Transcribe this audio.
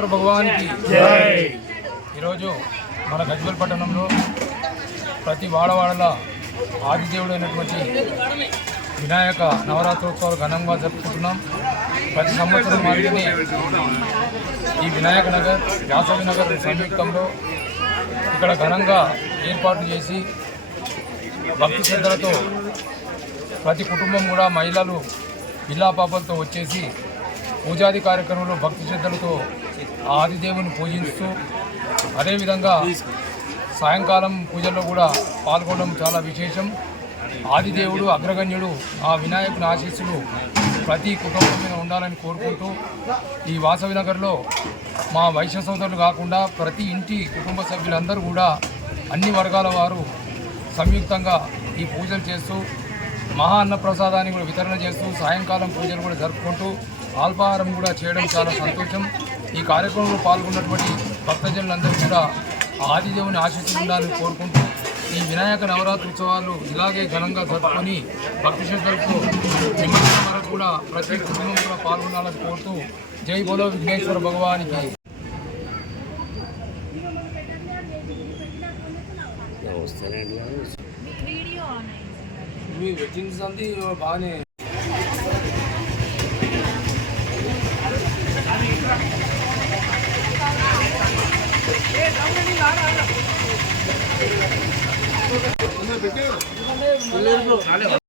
విఘ్నేశ్వర భగవానికి ఈరోజు మన గజ్వల్ పట్టణంలో ప్రతి వాడవాడల ఆదిదేవుడు అయినటువంటి వినాయక నవరాత్రోత్సవాలు ఘనంగా జరుపుకుంటున్నాం. ప్రతి సంవత్సరం మాదిరిగానే ఈ వినాయక నగర్ వాసవి నగర్ సంయుక్తంలో ఇక్కడ ఘనంగా ఏర్పాటు చేసి భక్తి శ్రద్ధలతో ప్రతి కుటుంబం కూడా మహిళలు ఇల్లా పాపలతో వచ్చేసి పూజాది కార్యక్రమంలో భక్తి శ్రద్ధలతో ఆదిదేవుని పూజిస్తూ అదేవిధంగా సాయంకాలం పూజల్లో కూడా పాల్గొనడం చాలా విశేషం. ఆదిదేవుడు అగ్రగణ్యుడు ఆ వినాయకుని ఆశీస్సులు ప్రతి కుటుంబం మీద ఉండాలని కోరుకుంటూ ఈ వాసవి నగర్లో మా వైశ్య సోదరులు కాకుండా ప్రతి ఇంటి కుటుంబ సభ్యులందరూ కూడా అన్ని వర్గాల వారు సంయుక్తంగా ఈ పూజలు చేస్తూ మహా అన్న ప్రసాదాన్ని కూడా వితరణ చేస్తూ సాయంకాలం పూజలు కూడా జరుపుకుంటూ అల్పాహారం కూడా చేయడం చాలా సంతోషం. ఈ కార్యక్రమంలో పాల్గొన్నటువంటి భక్తజనులందరూ కూడా ఆదిదేవుని ఆశీస్సులు ఉండాలని కోరుకుంటూ ఈ వినాయక నవరాత్రి ఉత్సవాలు ఇలాగే ఘనంగా జరుపుకొని భక్తి శ్రద్ధలతో నిమజ్జనం వరకు కూడా ప్రతి కుటుంబం కూడా పాల్గొనాలని కోరుతూ జై బోలో విఘ్నేశ్వర భగవానికి. మీ వెడ్డింగ్స్ అంది బాగానే పెట్టారు